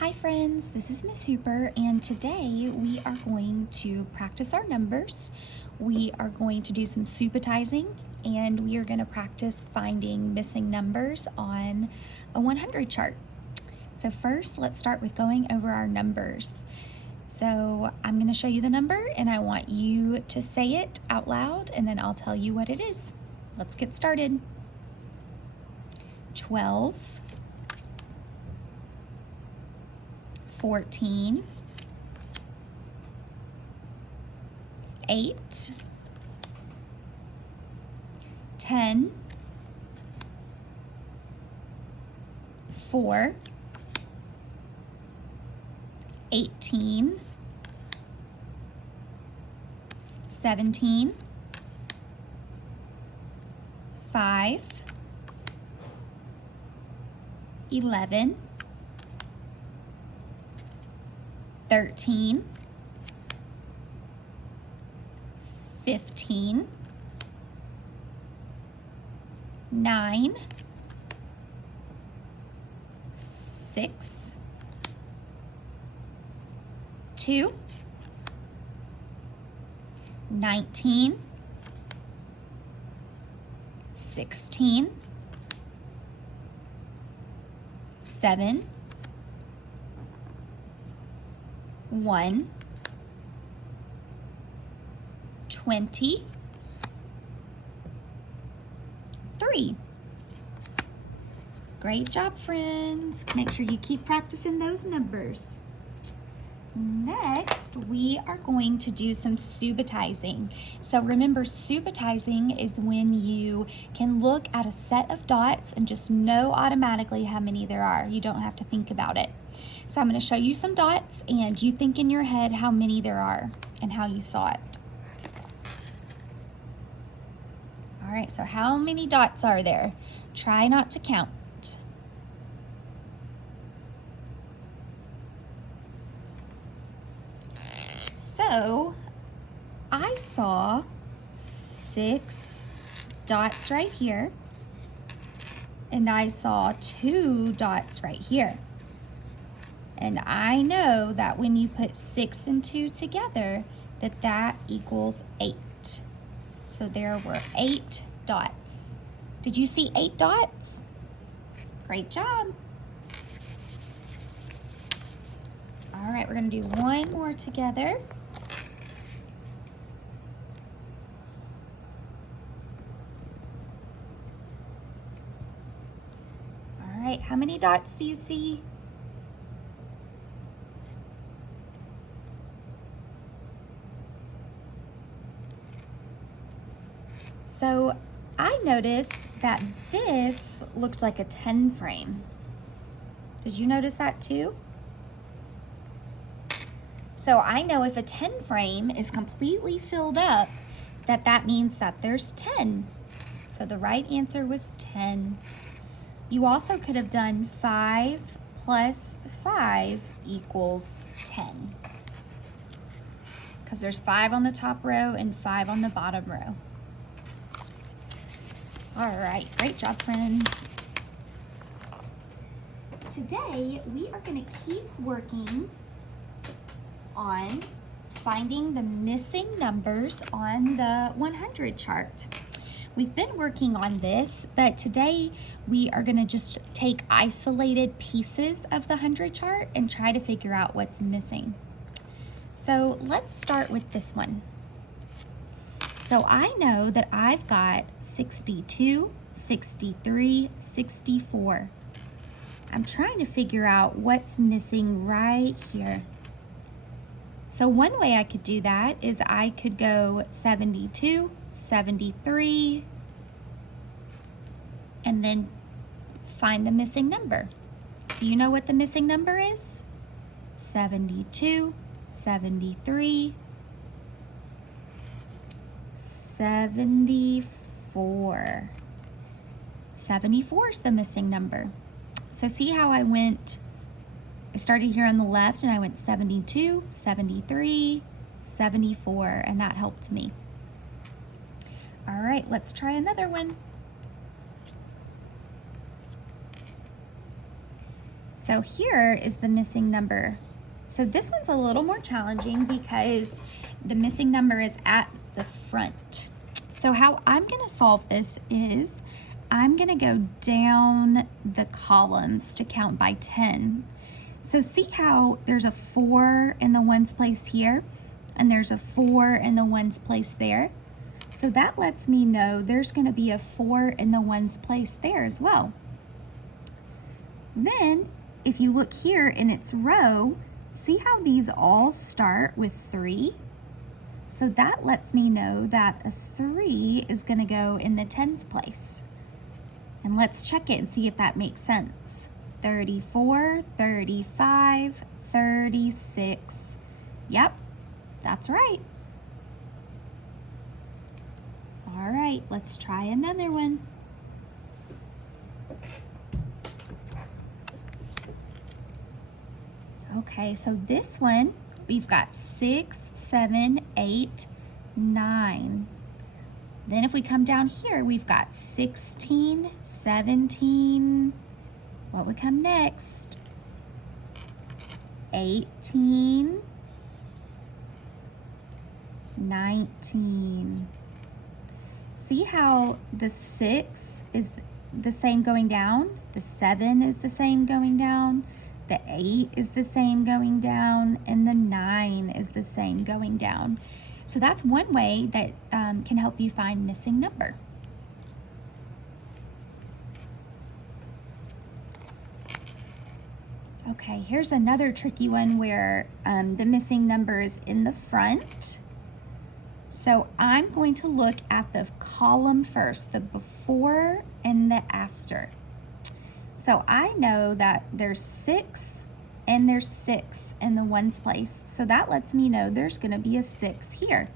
Hi friends, this is Miss Hooper, and today we are going to practice our numbers. We are going to do some subitizing, and we are going to practice finding missing numbers on a 100 chart. So first, let's start with going over our numbers. So I'm going to show you the number, and I want you to say it out loud, and then I'll tell you what it is. Let's get started. 12, 14, 8, 10, 4, 18, 17, 5, 11, 13, 15, 9, 6, 2, 19, 16, 7, 1, 20, 3. Great job, friends. Make sure you keep practicing those numbers. Next, we are going to do some subitizing. So remember, subitizing is when you can look at a set of dots and just know automatically how many there are. You don't have to think about it. So I'm going to show you some dots, and you think in your head how many there are and how you saw it. All right, so how many dots are there? Try not to count. So I saw 6 dots right here, and I saw 2 dots right here. And I know that when you put 6 and 2 together, that equals 8. So there were 8 dots. Did you see 8 dots? Great job. All right, we're gonna do one more together. All right, how many dots do you see? So I noticed that this looked like a 10 frame. Did you notice that too? So I know if a 10 frame is completely filled up, that means that there's 10. So the right answer was 10. You also could have done 5 plus 5 equals 10. Because there's 5 on the top row and 5 on the bottom row. All right, great job, friends. Today, we are going to keep working on finding the missing numbers on the 100 chart. We've been working on this, but today we are going to just take isolated pieces of the 100 chart and try to figure out what's missing. So let's start with this one. So I know that I've got 62, 63, 64. I'm trying to figure out what's missing right here. So one way I could do that is I could go 72, 73, and then find the missing number. Do you know what the missing number is? 72, 73, 74. 74 is the missing number. So see how I started here on the left and I went 72, 73, 74, and that helped me. All right, let's try another one. So here is the missing number. So this one's a little more challenging because the missing number is at the front. So how I'm going to solve this is I'm going to go down the columns to count by 10. So see how there's a 4 in the ones place here, and there's a 4 in the ones place there. So that lets me know there's going to be a 4 in the ones place there as well. Then if you look here in its row, see how these all start with 3? So that lets me know that a 3 is going to go in the tens place. And let's check it and see if that makes sense. 34, 35, 36. Yep, that's right. All right, let's try another one. Okay, so this one, we've got 6, 7, 8, 9. Then if we come down here, we've got 16, 17. What would come next? 18, 19. See how the 6 is the same going down? The 7 is the same going down. The 8 is the same going down, and the 9 is the same going down. So that's one way that can help you find missing number. Okay, here's another tricky one where the missing number is in the front. So I'm going to look at the column first, the before and the after. So I know that there's 6 and there's 6 in the ones place. So that lets me know there's going to be a 6 here.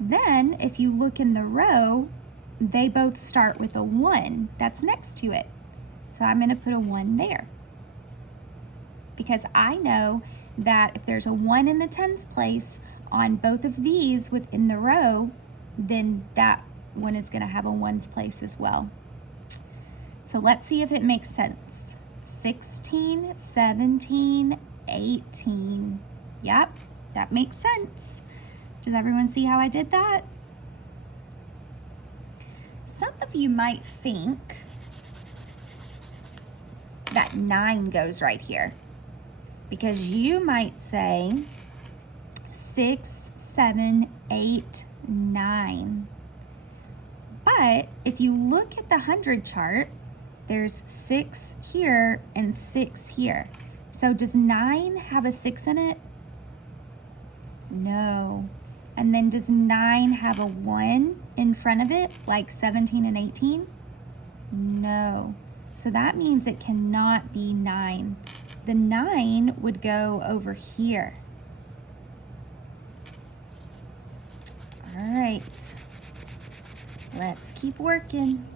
Then if you look in the row, they both start with a 1 that's next to it. So I'm going to put a 1 there. Because I know that if there's a 1 in the tens place on both of these within the row, then that one is going to have a ones place as well. So let's see if it makes sense. 16, 17, 18. Yep, that makes sense. Does everyone see how I did that? Some of you might think that 9 goes right here, because you might say 6, 7, 8, 9. But if you look at the 100 chart, there's 6 here and 6 here. So does 9 have a 6 in it? No. And then does 9 have a 1 in front of it, like 17 and 18? No. So that means it cannot be 9. The 9 would go over here. All right. Let's keep working.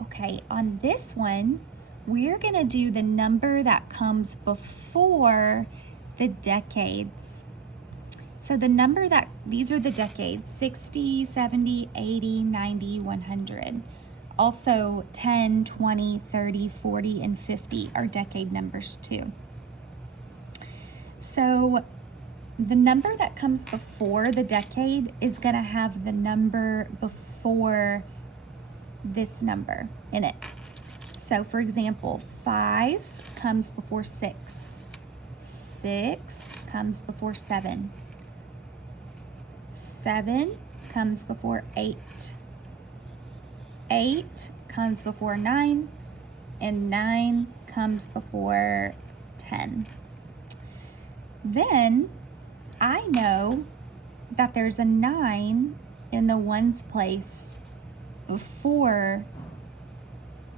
Okay, on this one, we're gonna do the number that comes before the decades. So the number that, these are the decades, 60, 70, 80, 90, 100. Also 10, 20, 30, 40, and 50 are decade numbers too. So the number that comes before the decade is gonna have the number before this number in it. So for example, 5 comes before 6. 6 comes before 7. 7 comes before 8. 8 comes before 9. And 9 comes before 10. Then I know that there's a 9 in the ones place before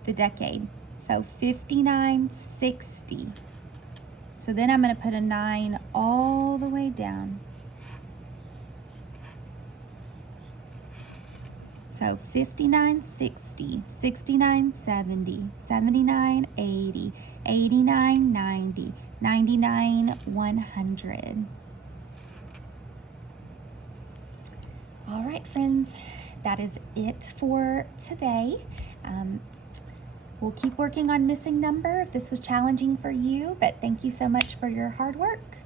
the decade. So 59, 60. So then I'm going to put a 9 all the way down. So 59, 60, 69, 70, 79, 80, 89, 90, 99, 100. All right, friends, that is it for today. We'll keep working on missing number if this was challenging for you, but thank you so much for your hard work.